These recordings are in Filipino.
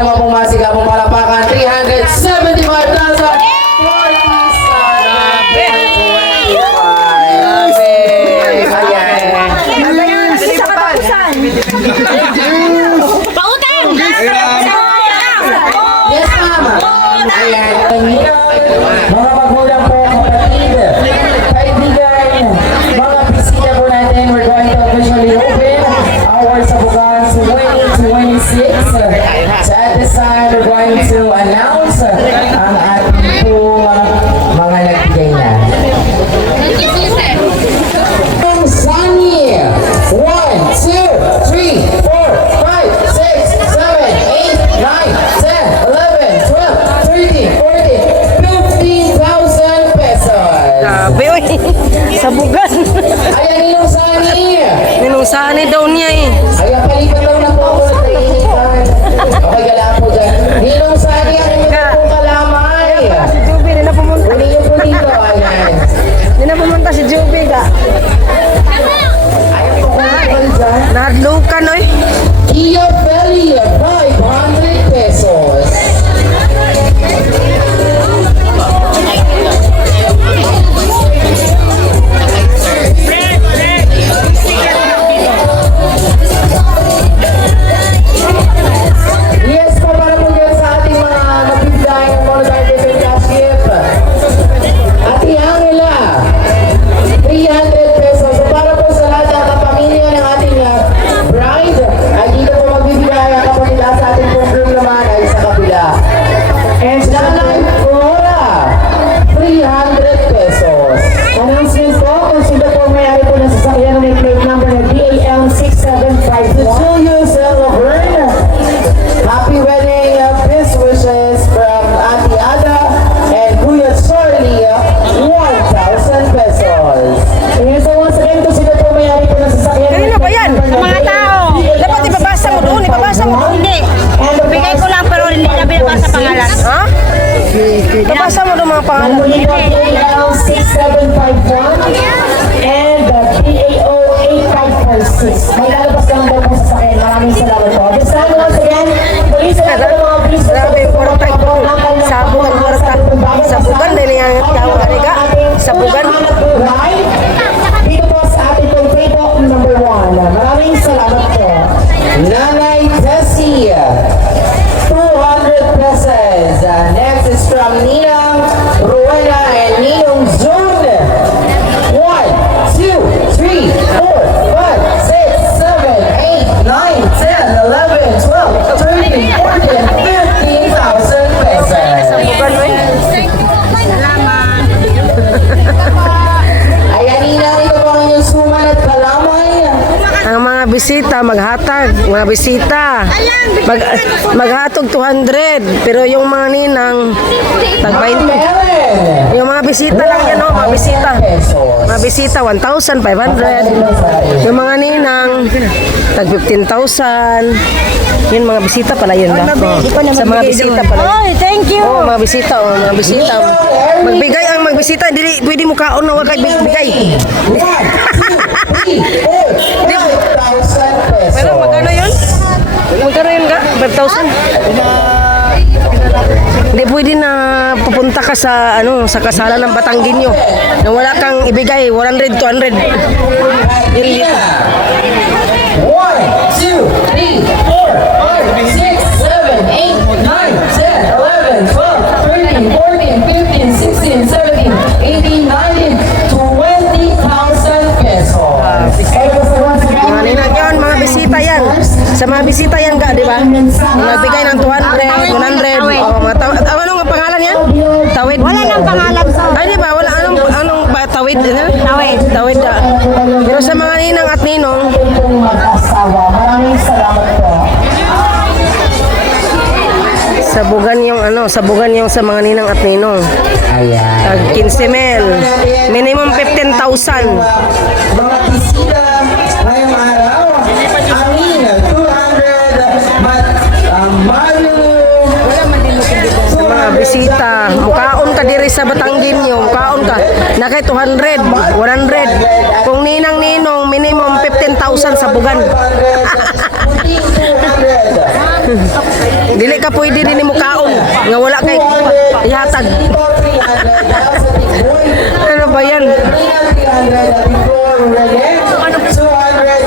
naman pong masigabong palapakan. 375,000. Pautang! Yes, mama. Mga magulang po, kapatid, kaibigan, mga bisita po natin, we're going to officially open our Sabugan 2026. So at this time, we're going to announce ang ating po mga nagbigay na. Sunny, 1, 2, 3, 4, 5, 6, 7, 8, 9, 10, 11, 12, 13, 14, 15,000 pesos. Grabe, oy. Sabugan. Ayan, Ninong Sunny. Ninusani daw niya eh. Ayan, palitan lang na po ako sa initan. Okay, galaan po dyan. Ninong Sunny, ang inyong pong kalamay. Si Juby, di na pumunta. Kunin niyo po dito, ayan. Di na pumunta si Juby ka. Ayan po kung ano dyan. Nahadlukan, oy. Kia Belly, 500 pesos. Yes po, para po dyan sa ating mga nabibigay ng Monodar Different Cash Gift. Ate Angela, 300 pesos. So para po sa lahat ng kapamilya ng ating bride, ay dito po magbibigay ang kapatid sa ating program naman ay sa kabila. And Nanay Flora, 300 pesos. Announcement po, kung sino po may-ari po ng sasakyan na may plate number na DAL6751. Julius Laverne, happy wedding best wishes from Auntie Ada and Kuya Charlie, 1,000 pesos. And so once again, kung sino po may-ari po ng sasakyan na Kanino ba yan? Mga tao. Dapat ibabasa mo doon, ibabasa mo doon. Hindi. Bigay ko lang pero hindi na binabasa pangalan. Ha? Ibabasa mo doon mga pangalan. DAL6751 and DAO8546. May lalabas lang daw po sa sasakyan. Maraming salamat po. This time, once again, please sa lahat ng mga please Grabe, kwarta ito. Sabugan, kwarta. Sabugan, dahil yung tawag ka. Sabugan. Dito po sa ating pong Facebook number 1. Maraming salamat po. Nanay Tessie, 200 pesos. Next is from Ninang Rowena and Ninong June. 1, 2, 3, 4, 5, 6, 7, 8, 9, 10, 11, 12, 13, 14, 15, 16, 17, 18, 19, 20,000 pesos. Sabugan, oy. Salamat. Ayan, Ninang, ito po ang inyong suman at kalamay. Ang mga bisita, maghatag. Mga bisita. Maghatog 200. Pero yung mga ninang, tag 20. Ellen, Yung mga bisita lang yan, oh. Mga bisita. pesos. Mga bisita, 1,500. Yung mga ninang, tag 15,000. Yun, mga bisita pala yun ba? Oh. Sa mga bisita pala. Oy, thank you. Oh, mga bisita, oh, mga bisita. Magbigay ang magbisita, dili pwede mo kaon na wag kay bigay. 1, 2, 3, 4, 5,000 pesos. Pero magkano yun? Magkano yun ka? 5,000? Hindi pwede na pupunta ka sa ano sa kasalan ng Batangginyo na wala kang ibigay 100, 200. Yun, 1, 2, 3, 4, 5, 6, 7, 8, 9, 10, 11, 12, 13, 14, 15, 16, 17, 18, 19, 20,000 pesos. mga ninang yun, mga bisita yan. Sa mga bisita yan ka, di ba? Nagbigay ng 200, 100. Oh, mga ano nga pangalan yan? Tawid. Wala nang pangalan sa. Ay, di ba? Wala anong ba? Tawid. Tawid. Tawid. Pero sa mga ninang at ninong, Mag-asawa. Maraming salamat po. sabugan yung ano, sabugan yung sa mga ninang at ninong. Ayan. Tag 15 mil. Minimum 15,000. Mga bisita ngayong araw. Amin, 200. Malu. Sa mga bisita, mukaon ka diri sa Batangginyo, mukaon ka. Na kay 200, 100. Kung ninang ninong, minimum 15,000 sabugan. Dili dili ka pwede din mo kaon nga wala kay ihatag. Ano ba yan?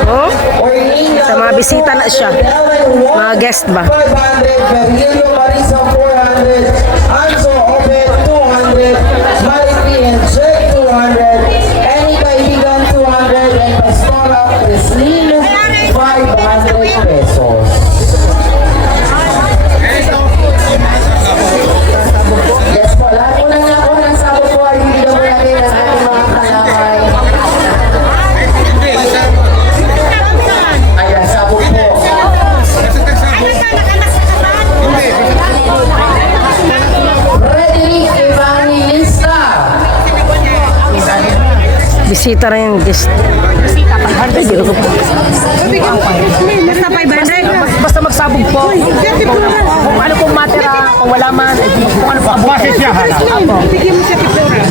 Oh? Sa mga bisita na siya. Mga guest ba? 500, Virgilio Marisa 400, Anso Obed 200, Mariki and Jake 200, Any Kaibigan 200, and Pastora Crislin 500 pesos. Yes po, lahat po nang ako ng sabot po ay bibigyan po natin ang ating mga kalamay. Ayan, sabot po. Frederick Evangelista. Bisita rin yung guest. Basta 500. Basta magsabog po. Kung ano pong matira, kung wala man, kung ano po abot. Bigyan mo siya tipura.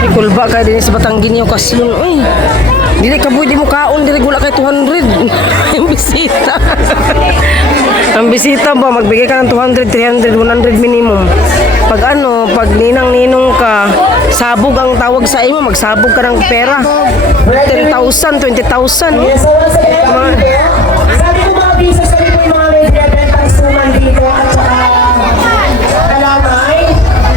Ay, kulba ka din sa Batanggin yung kaslun. Uy, dili ka pwede mo kaon, dili gula kay 200. Yung bisita. Ang bisita ba, magbigay ka ng 200, 300, 100 minimum. Pag ano, pag ninang-ninong ka, sabog ang tawag sa imo, magsabog ka ng pera. 10,000, 20,000. Yes, so once again, sabi ko mga business, sabi ko yung mga may binibentang suman dito at saka kalamay.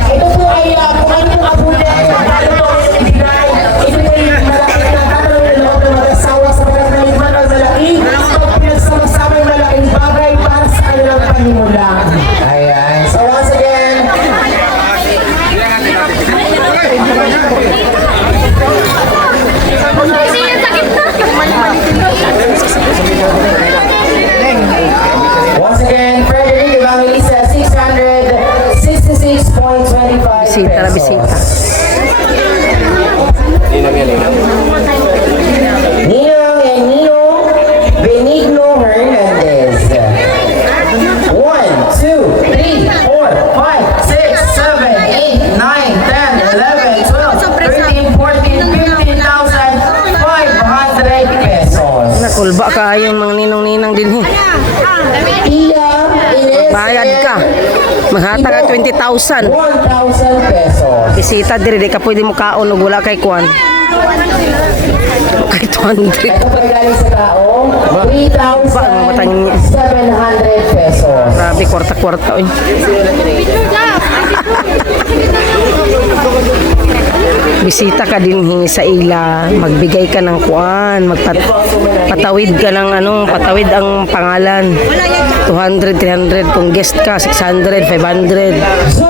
Ito po ay kung ano yung abuli, ano po ang ibigay. Ito po yung malaki na katanong ng loob ng mag-asawa sa pagkakaliman ng malaki. Pag pinagsama-sama yung malaking bagay para sa kanilang panimula. Ayan. So once again, once again, Frederick Evangelista 666.25 Bisita na bisita. Ninong and Nino Benigno Hernandez. 1, 2, 3, 4, 5, 6, 7, 8, 9, 10, 11, 12, 13, 14, 15,500 pesos. Nakulba ka yung mga ninong-ninang din. Tia Ines Bayad ka. Maghata ka 20,000. 1,000 pesos. Bisita diri di ka pwede mo kaon ug wala kay kuan. Kay 200. Ito po ay galing sa tao, 3,700 pesos. Grabe kwarta-kwarta oy. Bisita ka din sa ila, magbigay ka ng kuan, patawid ka ng patawid ang pangalan. 200, 300 kung guest ka, 600, 500.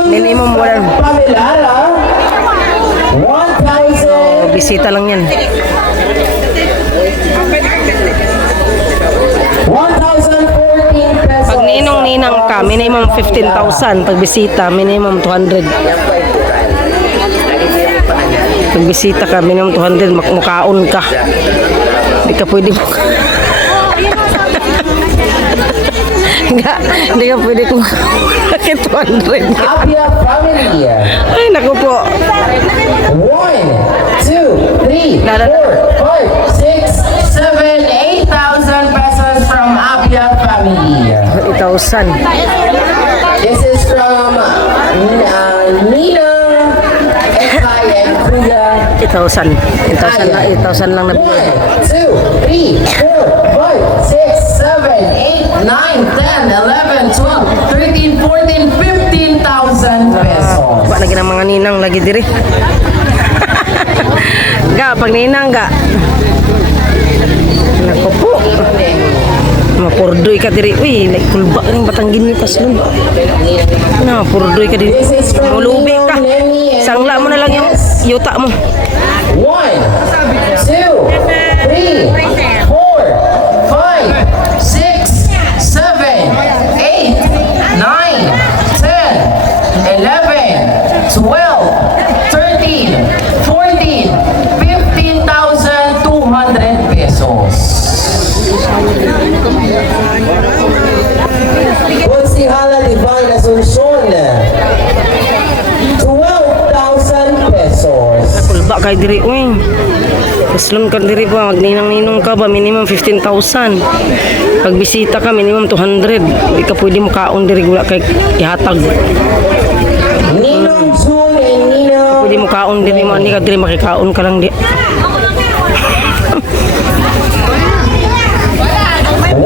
Minimum wala. Pamilara, 1,000. Bisita lang yan. 1,014 pesos. Pag ninong-ninang ka, minimum 15,000. Pag bisita, minimum 200. Pag bisita ka, minimum 200. Mukaon ka. Hindi ka pwede Hindi ka pwede kung bakit 200. Apia family. Ay, naku po. 1, 2, 3, 4, 5, 6, 7, 8,000 pesos from Apia family. 8,000. This is from Ninang, Ekay, and Kuya. 8,000. 8,000 lang, 8,000 lang na 1, 2, 3, 4, 5, 6, 7, 8, 9, 10, 11, 12, 13, 14, 15,000 pesos. Ba lagi ng mga ninang lagi diri. Ga, pag ninang ga. Naku po. Mapurdoy ka diri. Uy, like kulba ning Batanggin ni kaslon. Na, purdoy ka diri. Mulubi ka. Sangla mo na lang yung yuta mo. 1, 2, 3, 4, 5, 6, 7, 8, 9, 10, 11, 12, 13, 14, 15,200 pesos. Konsihala Divine Asuncion, 12,000 pesos. Kulba kay diri. Uy. Kaslon ka diri pa. Magninang-ninong ka ba? Minimum 15,000. Pag bisita ka, minimum 200. Hindi ka pwede mo kaon diri wala kay ihatag. Ninong June and Ninong. Pwede mo kaon diri mo, hindi ka diri makikaon ka lang di. 1,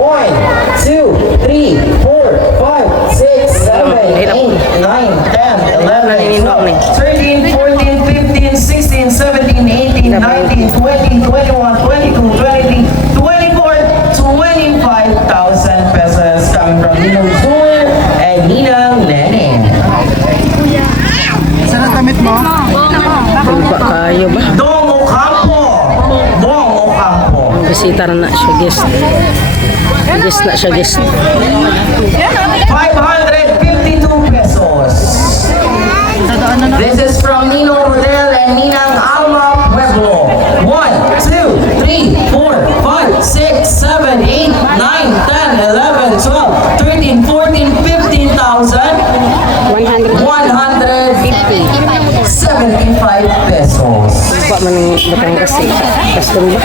2, 3, 4, 5, 6, 7, 8, 9, 10, 11, 12, 13, 14, 15, 16, 17, 18, 19, 20, 21, 22, 23, 24, 25, 26, 27, 28, 29, 30,000 pesos coming from Ninong June and Ninang Nene. Tulba kayo ba? Dong Ocampo. Dong Ocampo. Bisita na siya, guest. Guest na siya, guest. 552 pesos. This is from Nino Rodel and Ninang Alma Pueblo. 1, 2, 3, 4, 5, 6, 7, 8, 9, 10, 11, 12, 13, 14, 15,000. 175 pesos. Tulba man ng Batangas eh. Custom ba?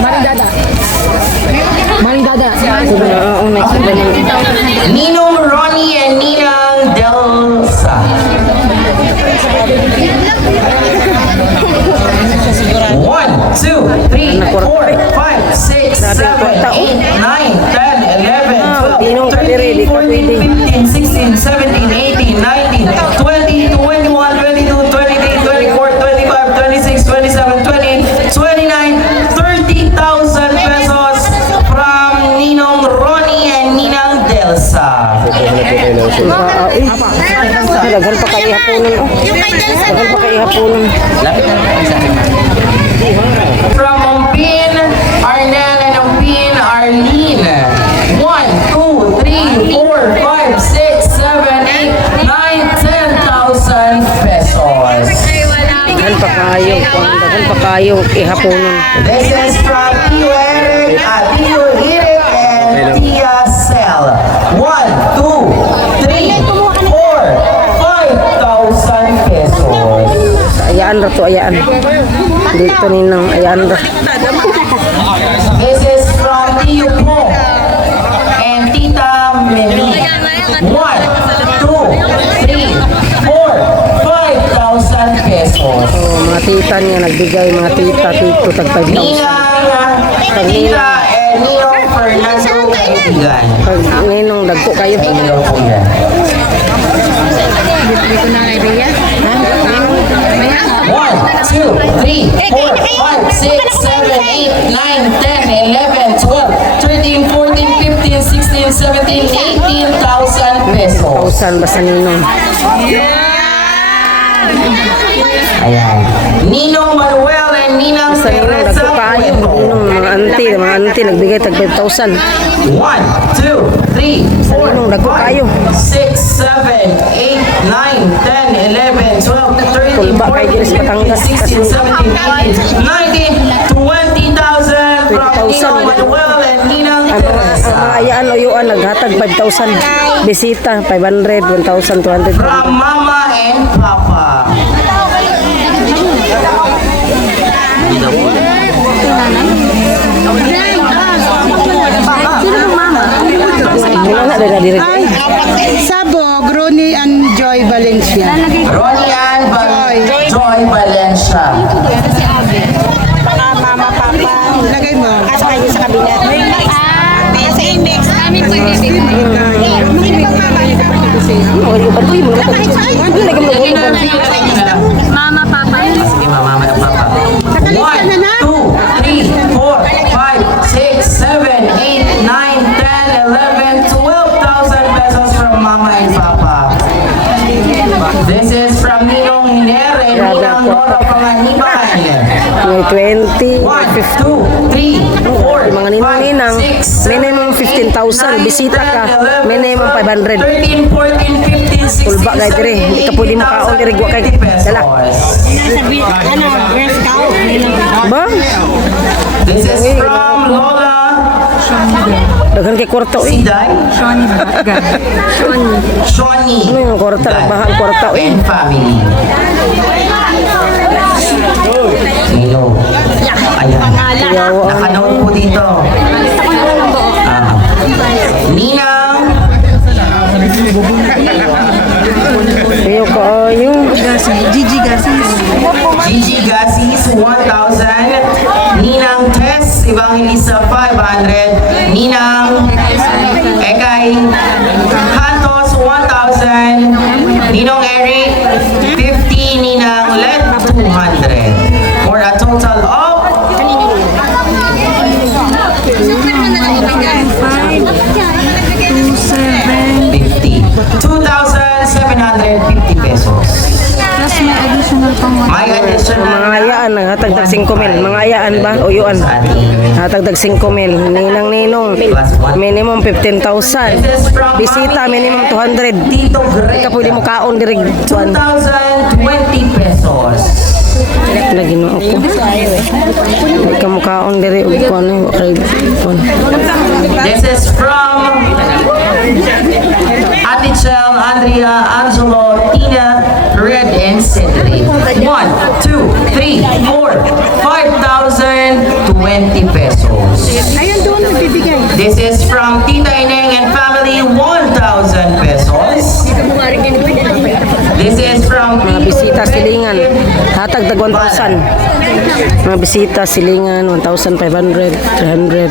Maridada. Oo, next ba ng Ninong Ronnie and Ninang Delsa. 1, 2, 3, 4, 5, 6, 7, 8, 9, 10, 11, 12, 13, 14, 15, 16, 17, 18, 20, 21, 22, 23, 24, 25, 26, 27, 28, 29, 30,000 pesos from Ninong Ronnie and Ninang Delsa. Daghan pa kayo hapunan. Daghan pa kayo hapunan. From Ompin, Arnel and Ompin, Arlene. 1, 2, 3, 4, 5, 6, 7, 8, 9, 10,000 pesos. Daghan pa kayo. Daghan pa kayo ihapunan. This is from Tio Eric, Tio Eric and Tia Cel. 1, 2, 3, 4, 5,000 pesos. Ayaan ra to, ayaan. Dito ninang ayaan ra. This is from Tio Po and Tita Memi. 1, 2, 3, 4, 5,000 pesos. Oh, mga tita niya nagbigay, mga tita tito tag 5,000. Tita and Ninong Fernando Kaibigan. Pag ninong dagko kayo. Ninong po yan. 1, 2, 3, 4, 5, 6, 7, 8, 9, 10, 11, 12, 13, 14, 15, 16, 17, 18, 19, 20, 21, 22, 23, 24, 25, 26, 27, 28, 29, 30,000 pesos. 1,000 basta ninong. Ayan. Ninong Manuel and Ninang Basta ninong Teresa dagko kayo. Cueto. Ninong mga auntie nagbigay tag 5,000. 1, 2, 3, 4, Ninong dagko 5, kayo. 6, 7, 8, 9, 10, 11, 12, 13, Tulba kayo diri sa 14, Batangas. 15, 16, 17, 18, 19, 20,000 from 20,000. Ninong Manuel and Ninang Ang Teresa. mga ayaan o yuan naghatag 5,000. Bisita 500, 1,200. From Mama and Papa. Wala na dira diri. Sabog, Ronnie and Joy Valencia. Ronian Joy Valencia. Mama, Papa. Lagay mo. Asa kayo sa kabinet? Sa index. Oh, yung bato yung mga ano lagi mo Mama, Papa. Sige, Mama and Papa. 1, 2, 3, 4, 5, 6, 7, 8, 9, 10, 11, 12, 13, 14, 15, 16, 17, 18, 12,000 pesos from Mama and Papa. This is from Ninong Hiner and Ninang Nora Panganiban. may 20, 1, 2, 3, 4, mga ninang-ninang, minimum 15,000. Bisita ka, minimum 500. 13, 14, 15, 16, Tulba kayo diri. Hindi ka pwede makaon diri. Guwa kayo. Dala. Ba? This is from Lola Daghan kay kwarta eh. Siday. Shoni. Ano yung kwarta? Nagbahal kwarta eh. And family. Hello. Ayan. Yawa. Nakanood po dito. Ninang Ayaw ka ayaw. Gigi Gasis. Gigi Gasis, 1,000. Ninang Tess Evangelista, 500. Ninang Ekay Hantos, 1,000. Ninong Eric, 50. Ninang Let, 200. For a total of 50. 2,750 pesos. Tapos may additional pang May additional Mga ayaan, hatagdag 5,000. Mga ayaan ba? O yuan. Hatagdag 5,000. Ninang-ninong. Minimum 15,000. Bisita, minimum 200. Tito Greg, Ika pwede mo kaon diri. 2,020 pesos. Lagi no ako. Ika mo kaon diri. Kuan eh. Okay. Kuan. This is from Ate Chel, Andrea, Angelo, Tina, Red, and Cedric. 1, 2, 3, 4, 5,020 pesos. Ayun doon, nagbibigay. This is from Tita Ineng and family, 1,000 pesos. This is from Mga bisita silingan. Hatagdag 1,000. Mga bisita silingan 1,500, 300.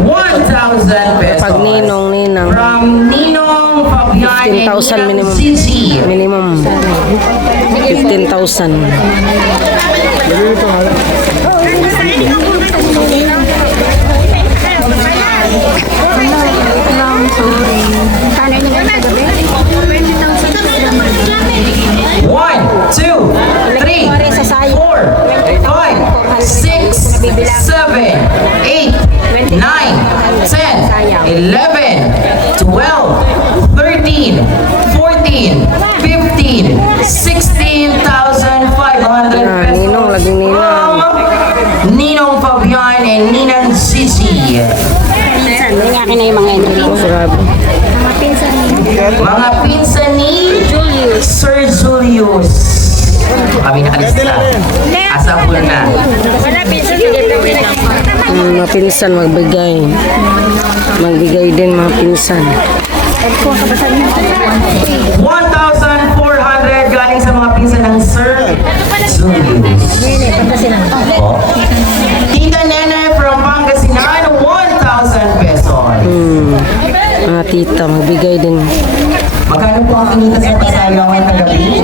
1,000 pesos. Pag ninong. From Ninong, Fabian, and 15,000 Ninang minimum. Gigi. Minimum 15,000. One, two, three, 4, 5, 6, 7, 8, 9, 10, 11, 12, 13, 14, 15, 16,500 pesos. Ninong, laging ninong. From Ninong Fabian and Ninang Sisi. May akin na yung mga entry. Oh, grabe. Mga pinsan ni Sir Julius. Kami nakalista. Asapul na. Mga pinsan magbigay. Magbigay din mga pinsan. 1,400 galing sa mga pinsan ng Sir Julius. Oh. Tita Nene from Pangasinan, 1,000 pesos. Mga tita magbigay din. Magkano po ang kinita sa pasayawan kagabi?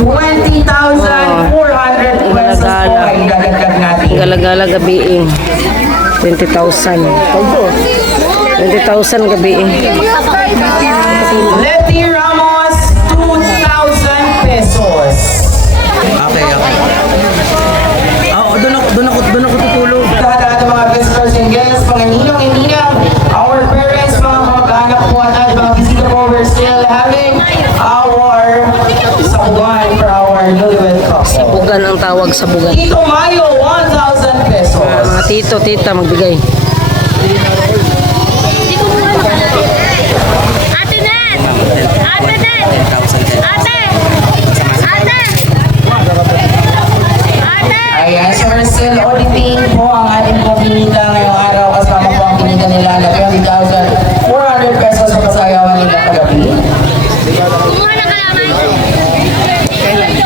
20,400 pesos po ay dadagdag natin. Gala-gala gabi eh. 20,000. 20,000 gabi eh. Letty Ramos, 2,000 pesos. Okay. Doon ako tutulog. Lahat ng mga visitors and guests, mga ninong and ninang, our parents, mga kamag-anak po at mga bisita po, we're still having our sabugan for our newlywed couple. Sabugan ang tawag sabugan. Tito Mayo, 1,000 pesos. Mga tito, tita magbigay. Ate Ned! Ate Ned! Ate! Ate! Ate! Ayan, so we're still auditing po ang ating po kinita ngayong araw kasama po ang kinita nila na 20,400 pesos sa kasayawan nila kagabi. Kumuha na kalamay.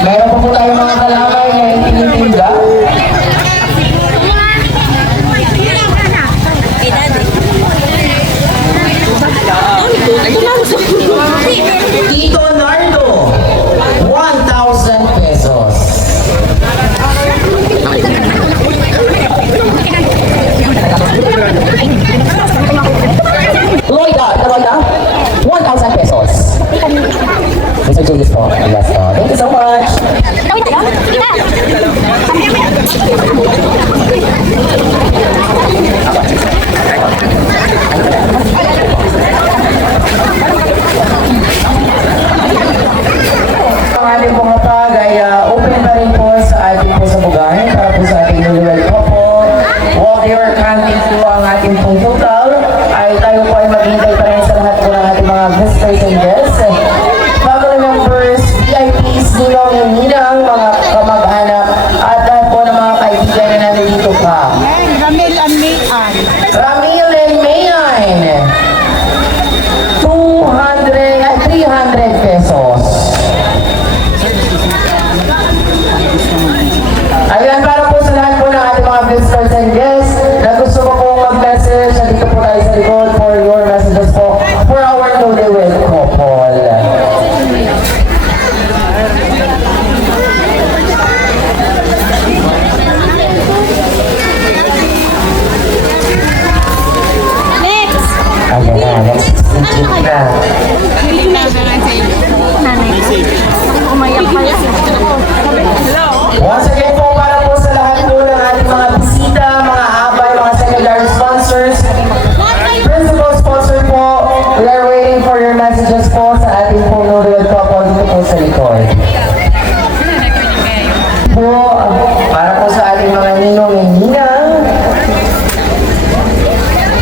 Meron po tayo mga kalamay na tinitinda. Kumuha. Umayak pa yan. Once again po, para po sa lahat po ng ating mga bisita, mga abay, mga secondary sponsors, principal sponsor po, we are waiting for your messages po sa ating po newlywed couple dito po sa likod. Po, para po sa ating mga ninong and ninang,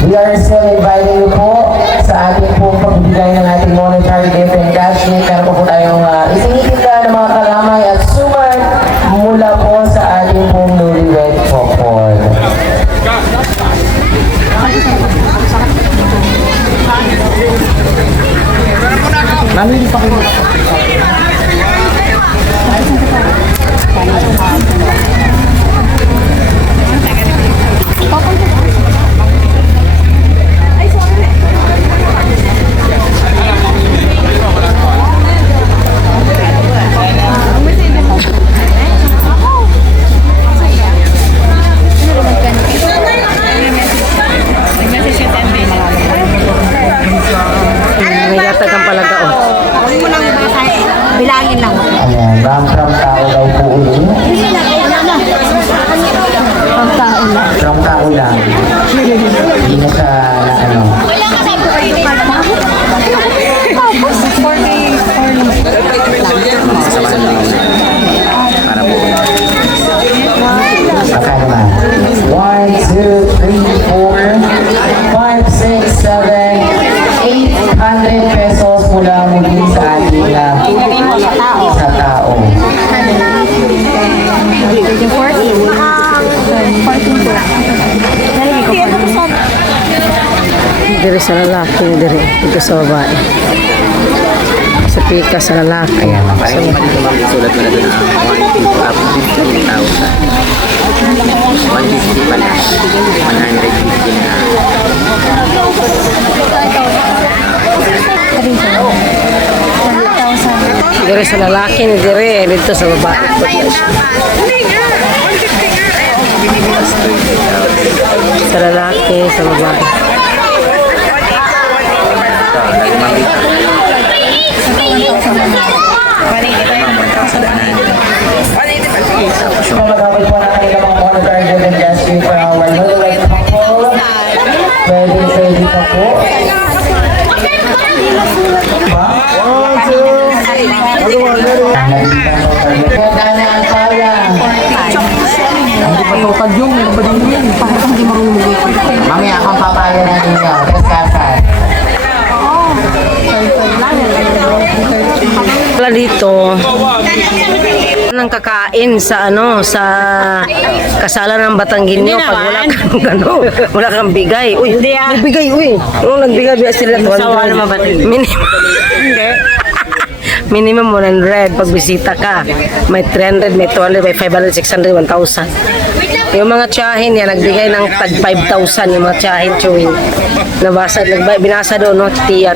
we are still inviting you po sa ating po pagbibigay ng ating monetary gift and cash gift. Meron po tayong isinitinda ng mga kalamay at suman mula po sa ating po newlywed couple. Namili pa kayo. May yata kang palagao. Huwag mo nang bilangin lang. Ayan, from tao daw po ulit. From tao lang. Hindi na siya na ano. Akala ba? 1, 2, 3, 4, 5, 6, 7, 800 pesos mula muli sa ating sa tao. Diri sa lalaki, diri. Ito sa babae. Sa pika sa lalaki. Ayan, Sa Sulat mo na doon 150 pala. 150 na. diri sa lalaki, ni diri. Dito sa babae. Sa lalaki, sa babae. So, magkakabit po natin ng mga monetary gift and cash gift for our newlywed couple. Pwede pa po. Ganda na ang kaya. Hindi pa tukad yung, meron ba din yun? Parang hindi marunong. Mamaya akong papaya na ninyo. Kaskasan. Wala dito nang kakain sa ano sa kasalan ng Batangginyo pag wala kang ano, wala kang bigay. Uy, hindi bigay uy. Oh, nagbigay sila 200. Minimum 100 pag bisita ka. May 300, may 200, may 500, 600, 1,000. Yung mga tiyahin yan, nagbigay ng tag 5,000 yung mga tiyahin chewing. Nabasa, binasa doon, no? Tiyo.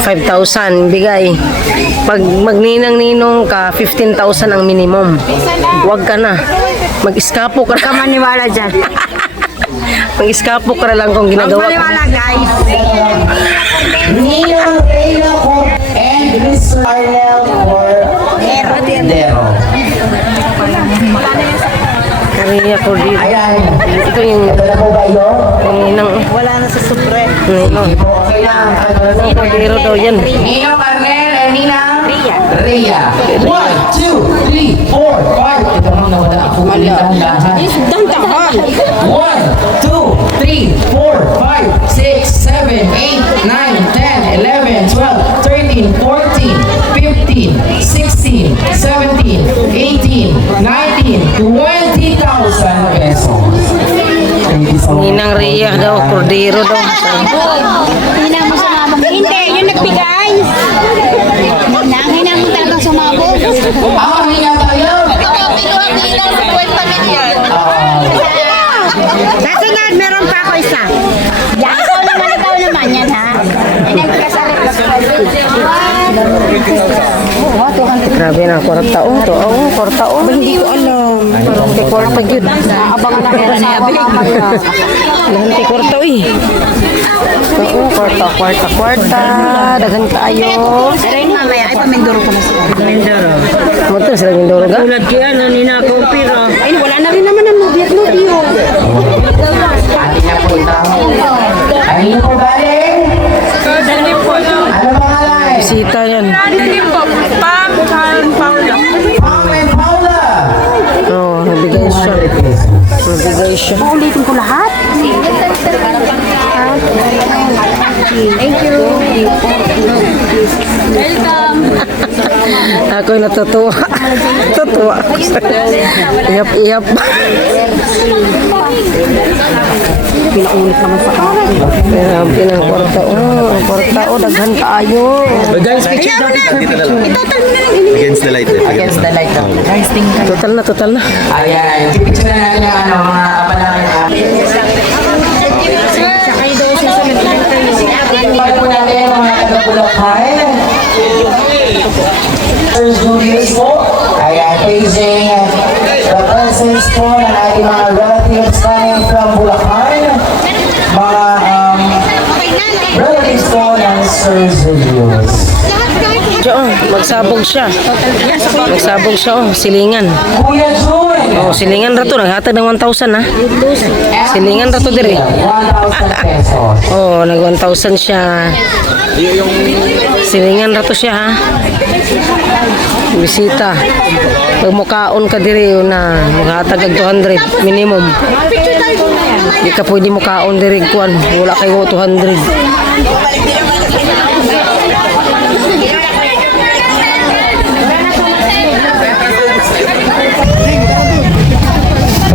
5,000 bigay. Pag magninang-ninong ka, 15,000 ang minimum. Huwag ka na. Mag-iskapo ka na. Maniwala dyan. Mag-iskapo ka na lang kung ginagawa ka. Maniwala guys. Ninang Reyna and Mr. Arnel Cordero. Maria Cordero. Ayan. Ito yung Ito na po ba yun? ninang. Wala na sa supre. Ninang. Okay lang. Cordero daw yan. Ninang Arnel and Ninang Rhea. 1, 2, 3, 4, 5. Ito naman nawala ako. Ulitan lahat. 1, 2, 3, 4, 5, 6, 7, 8, 9, 10, 11, 12, 13, 14, 15, 16, 17, 18, 19, 20,000 pesos. Thank you so much. Ninang Rhea daw, Cordero daw. Hina mo sumabog. Hindi, yung nagbigay. Hina mo talagang sumabog. Ako, hinga tayo. Hina sa kwenta milyon. Kasunod, meron pa ako isa. Ikaw naman yan ha. Inagkasalit. 1, Grabe na, kwarta o. To, kwarta o. Hindi ko alam. Kay kwarta yun. Abangan na pera na yabi. Lahan kay kwarta eh. Oo, kwarta. Daghan kaayo. Pero yun mamaya, ay pamindoro ko na sila. Mo to sila Mindoro ga? Tulad kaya na ninakaw pira. Ay, wala na rin naman ang nubiat no, Dio. Ating na po ito. Ayun po galing. Ano pangalan? Bisita yan. Pam and Paula. Oo, nabigay siya. Nabigay siya. Ulitin ko lahat. Thank you. Welcome. Ako'y natutuwa. Tutuwa. Iyap. Pinaulit naman sa akin. Grabe ng kwarta o. Kwarta o, daghan kaayo. Guys, picture natin. Dito na lang. Against the light. Against the light. Guys, tingnan. Total na. Ayan, pipicture na natin ang ano, mga kapanangin natin. Pag po natin mga taga-Bulacan. Sir Julius po. Ayan, facing the presence po ng ating mga relatives coming from Bulacan. Mga relatives po ng Sir Julius. Siya o, magsabog siya. Magsabog siya o, silingan. Kuya Jun. O, silingan rato. Naghatag ng 1,000 ha. Silingan rato diri. 1,000 pesos. Oh, nag 1,000 siya. Silingan rato siya ha. Bisita. Pag mukaon ka diri na maghatag og 200 minimum. Di ka pwede mukaon diri kuan. Wala kayo 200.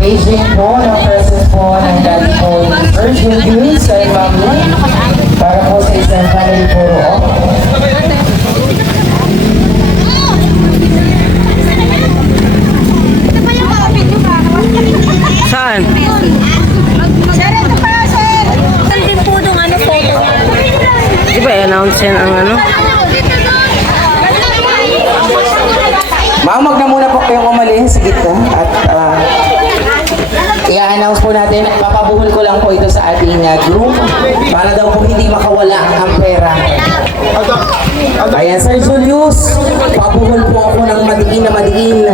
Aging po ng presence po ng daddy po ni Sir Julius kay Mami para po sa isang family po roon. Saan? Sir, ito pa, sir. Tandin po nung ano po. Di ba i-announce yan ang ano? Ma'am, wag na muna po kayong umalis sa gitna at i-announce po natin, papabuhol ko lang po ito sa ating group para daw po hindi makawala ang pera. Ayan, Sir Julius, pabuhol po ako ng madiin na madiin.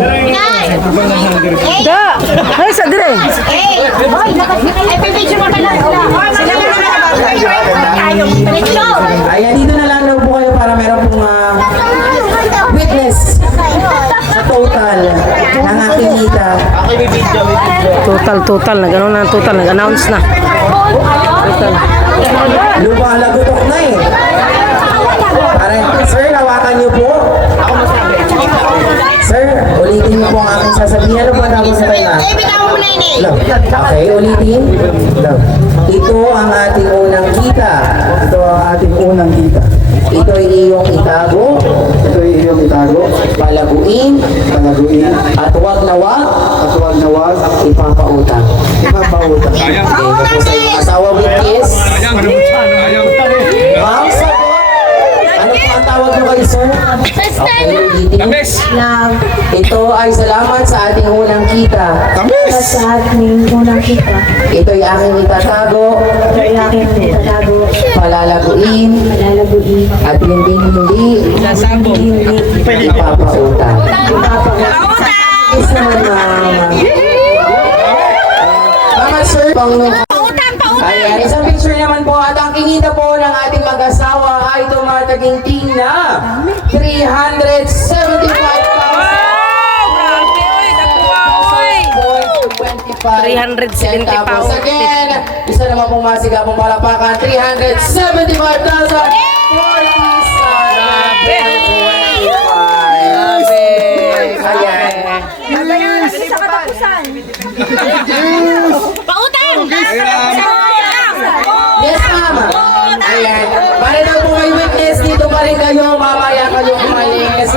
Da! Ay, sa dire! Ay, pipicture mo ka lang. Sila mo na Ayan, dito na lang daw po kayo para meron pong witness sa total ng aking kita. Total. Nag-ano na total. Nag-announce na. Total. Lumalagotok na eh. Sir, hawakan niyo po. Sir, ulitin niyo po ang aking sasabihin. Ano po ang tapos na tayo na? Okay, ulitin. Ito ang ating unang kita. Ito ang ating unang kita. Ito ay iyong itago, Ito ay iyong itago, palaguin, panaguin, at huwag na huwag at huwag na huwag ipapautang. ipapautang. Okay, tapos sa iyong asawa with kiss. Ma'am, sagot. Ano po ang tawag mo kay sir? Okay, ulitin. Ito ay salamat sa ating unang kita. Sa ating unang kita. Ito ay aking itatago, Ay aking tatago. palalaguin, at hindi ipapautang. Kiss naman, ma'am. Mama, sir, ayan, isang picture naman po at ang kinita po ng ating mag-asawa ay tumataginting na 370 pounds. Again, isa naman pong masigapong palapakan, 375,000. Yes, mama. Ayan. Para daw po may witness dito pa rin kayo, mamaya kayo umalis.